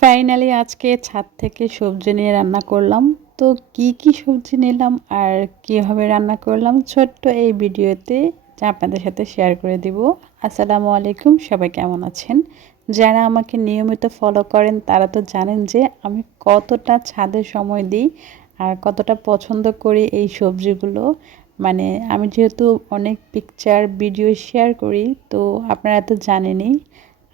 Finally আজকে ছাদ থেকে সবজি নিয়ে রান্না করলাম। তো কি কি সবজি নিলাম আর কীভাবে রান্না করলাম ছোট্ট এই ভিডিওতে যা আপনাদের সাথে শেয়ার করে দিব। আসসালামু আলাইকুম, সবাই কেমন আছেন? যারা আমাকে নিয়মিত ফলো করেন, তারা তো জানেন যে আমি কতটা ছাদে সময় দিই আর কতটা পছন্দ করি এই সবজিগুলো। মানে আমি যেহেতু অনেক পিকচার ভিডিও শেয়ার করি, তো আপনারা তো জানেনই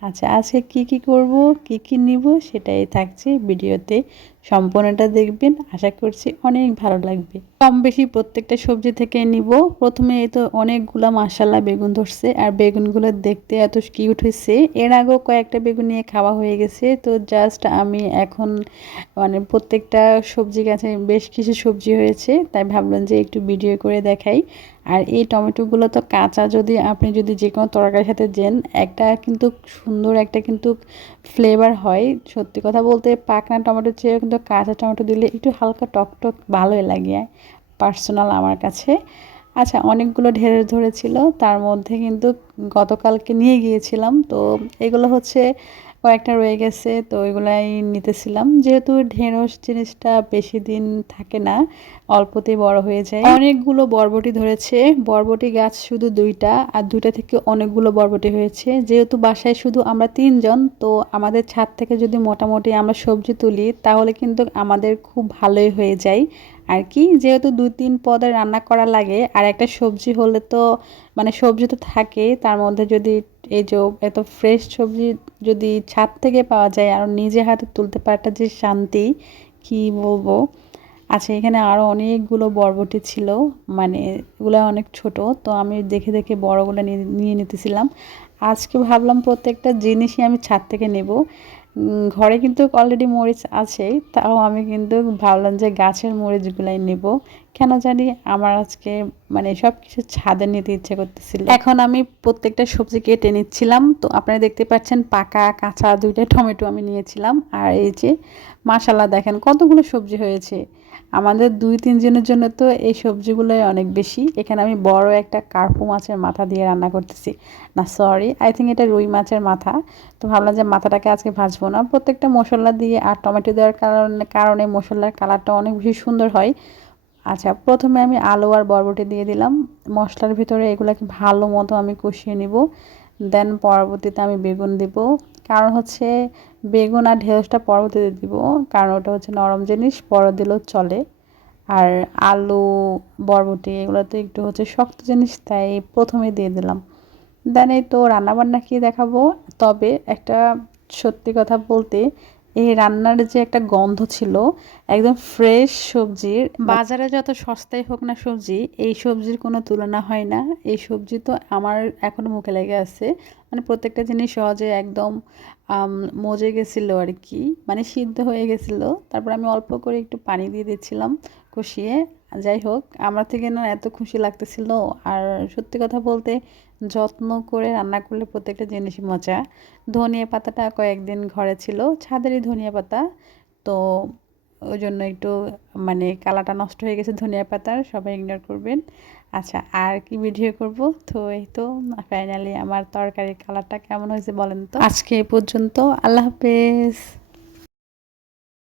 আচ্ছা আজকে কি কি করব কি কি নিব সেটাই থাকছে ভিডিওতে। সম্পূর্ণটা দেখবেন। আশা করছি অনেক ভালো লাগবে। কম বেশি প্রত্যেকটা সবজি থেকে নিব। প্রথমে এই তো অনেকগুলো মাসাল্লা বেগুন ধরছে আর বেগুনগুলো দেখতে এত কিউট হয়েছে। এর আগেও কয়েকটা বেগুন নিয়ে খাওয়া হয়ে গেছে। তো জাস্ট আমি এখন মানে প্রত্যেকটা সবজি গাছে বেশ কিছু সবজি হয়েছে, তাই ভাবলাম যে একটু ভিডিও করে দেখাই। আর এই টমেটোগুলো তো কাঁচা যদি আপনি যদি যে কোনো তরকারির সাথে দেন, একটা কিন্তু সুন্দর একটা কিন্তু ফ্লেভার হয়। সত্যি কথা বলতে পাকনা টমেটোর চেয়েও কিন্তু কাঁচা টমেটো দিলে একটু হালকা টকটক টক ভালোই লাগে পার্সোনাল আমার কাছে। আচ্ছা অনেকগুলো ঢেঁড়স ধরেছিল, তার মধ্যে কিন্তু গতকালকে নিয়ে গিয়েছিলাম। তো এগুলো হচ্ছে কয়েকটা রয়ে গেছে, তো ওইগুলাই নিতেছিলাম। যেহেতু ঢেঁড়স জিনিসটা বেশি দিন থাকে না, অল্পতেই বড় হয়ে যায়। অনেকগুলো বরবটি ধরেছে। বরবটি গাছ শুধু দুইটা, আর দুইটা থেকে অনেকগুলো বরবটি হয়েছে। যেহেতু বাসায় শুধু আমরা তিনজন, তো আমাদের ছাদ থেকে যদি মোটামুটি আমরা সবজি তুলি, তাহলে কিন্তু আমাদের খুব ভালোই হয়ে যায়। আর কি, যেহেতু দুই তিন পদে রান্না করা লাগে, আর একটা সবজি হলে তো মানে সবজি তো থাকে, তার মধ্যে যদি এই যে এত ফ্রেশ সবজি যদি ছাদ থেকে পাওয়া যায়, আর নিজে হাতে তুলতে পারাটা যে শান্তি, কি বলব? আচ্ছা এখানে আরও অনেকগুলো বরবটি ছিল মানে এগুলো অনেক ছোট, তো আমি দেখে দেখে বড়গুলো নিয়ে নিতেছিলাম। আজকে ভাবলাম প্রত্যেকটা জিনিসই আমি ছাদ থেকে নেব। ঘরে কিন্তু অলরেডি মরিচ আছেই, তাও আমি কিন্তু ভাবলাম যে গাছের মরিচগুলাই নেব। কেন জানি আমার আজকে মানে সব কিছু ছাদে নিতে ইচ্ছে করতেছিল। এখন আমি প্রত্যেকটা সবজি কেটে নিচ্ছিলাম। তো আপনারা দেখতে পাচ্ছেন পাকা, কাঁচা দুইটা টমেটো আমি নিয়েছিলাম। আর এই যে মাসালা দেখেন কতগুলো সবজি হয়েছে। আমাদের দুই তিনজনের জন্য তো এই সবজিগুলোই অনেক বেশি। এখানে আমি বড় একটা কার্পু মাছের মাথা দিয়ে রান্না করতেছি। না সরি আই থিঙ্ক এটা রুই মাছের মাথা। তো ভাবলাম যে মাথাটাকে আজকে ভাজবো না। প্রত্যেকটা মশলা দিয়ে আর টমেটো দেওয়ার কারণে কারণে মশলার কালারটা অনেক বেশি সুন্দর হয়। আচ্ছা প্রথমে আমি আলু আর বরবটি দিয়ে দিলাম। মশলার ভিতরে এগুলাকে ভালো মতো আমি কষিয়ে নিব। দেন পরবর্তীতে আমি বেগুন দিব। কারণ হচ্ছে বেগুন আর ঢেঁড়সটা পরবর্তীতে দিব, কারণ ওটা হচ্ছে নরম জিনিস পরে দিলেও চলে। আর আলু, বরবটি এগুলো তো একটু হচ্ছে শক্ত জিনিস, তাই প্রথমে দিয়ে দিলাম। দেন এই তো রান্নাবান্না কি দেখাবো? তবে একটা সত্যি কথা বলতে, এই রান্নার যে একটা গন্ধ ছিল, একদম ফ্রেশ সবজির বাজারে যত সস্তায় হোক না সবজি, এই সবজির কোনো তুলনা হয় না। এই সবজি তো আমার এখনও মুখে লেগে আছে। মানে প্রত্যেকটা জিনিস সহজে একদম মজে গেছিল আর কি মানে সিদ্ধ হয়ে গেছিল। তারপর আমি অল্প করে একটু পানি দিয়ে দিচ্ছিলাম কষিয়ে। যাই হোক, আমার থেকে না এত খুশি লাগতেছিল। আর সত্যি কথা বলতে যত্ন করে রান্না করলে প্রত্যেকটা জিনিসই মজা। ধনিয়া পাতাটা কয়েকদিন ঘরে ছিল, ছাদেরই ধনিয়া পাতা। তো ওই জন্য একটু মানে কালাটা নষ্ট হয়ে গেছে ধনিয়া পাতার, সবাই ইগনোর করবেন। আচ্ছা আর কি ভিডিও করব? তো এই তো ফাইনালি আমার তরকারির কালারটা কেমন হয়েছে বলেন তো? আজকে এই পর্যন্ত, আল্লাহ হাফেজ।